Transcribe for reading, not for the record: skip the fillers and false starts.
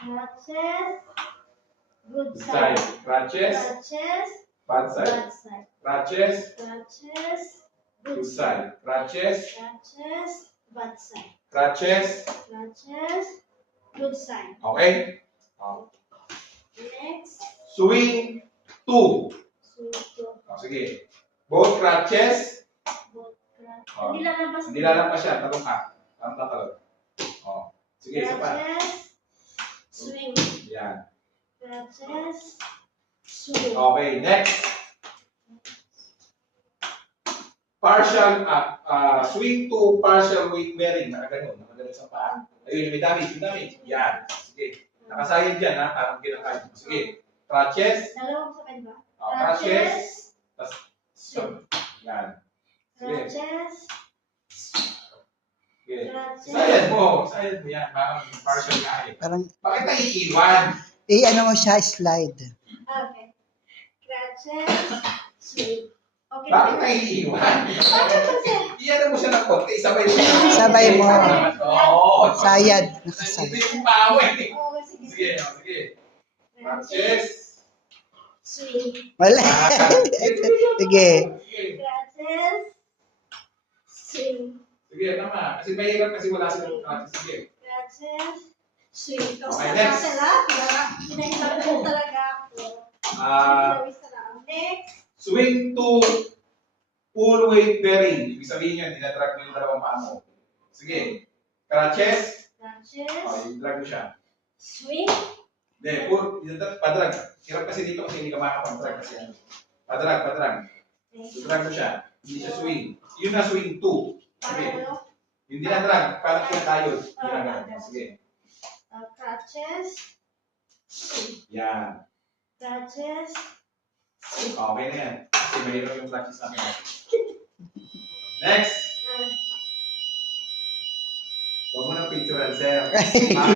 Crutches. Good Good side. side. Crutches. Crutches. Bad side. Bad side. Crutches. Crutches. Good side. Crutches. Crutches. Bad side. Crutches. Crutches. Good side. Okay? Oh. Next. Swing 2. Swing to. Oh, sige. Both crutches. Both crutches. Oh. Hindi lalabas. Hindi lalampas siya. Talong ka. Talong tatalon. Oh. Sige, isa pa. Crutches. Swing. Yan. Crutches. Swing. Okay, next. Partial, swing to partial weight bearing. Nakaganon sa paa. Ayun, may damage. Yan. Sige. Nakasayad dyan, ha? Parang ginakain. Sige. Crutches. Dalawang sa ba? Crutches. Tas, yan. Sige. Crutches. Sige. Crutches. Sayad mo yan. Parang partial na eh. Parang, Bakit naiiwan? ano mo siya, slide. Okay. Crutches. Swing. Okay. Bakit naiiwan? Iyan mo siya ng konti. Sabay mo. Sabay mo. Oo. Sayad. Ito Nakasayad. yung pawe. Okay, sige. Sige, sige. Crutches. Swing. Wala. Sige. Sige. Crutches. Swing. Sige, tama. Kasi mahirap kasi wala silang crutches. Sige. Crutches. Swing. Okay, next. Pinahilap ko talaga ako. Next. Swing to full weight bearing. Ibig sabihin yun, dinadrag mo yung dalawang paa mo. Sige. Crutches. Crutches. I-drag mo siya. Swing. Hindi, padrag. Hirap kasi dito kasi hindi ka makapag-drag kasi ano. Padrag. I-drag mo siya. Hindi siya swing. Yun na swing 2. Sige. Ano? Yung dinadrag, parang siya tayo. Sige. Crutches. Yan. Crutches. Okay na yan. Kasi mahirap yung practice namin. Next. Huwag mo na picturean, sir.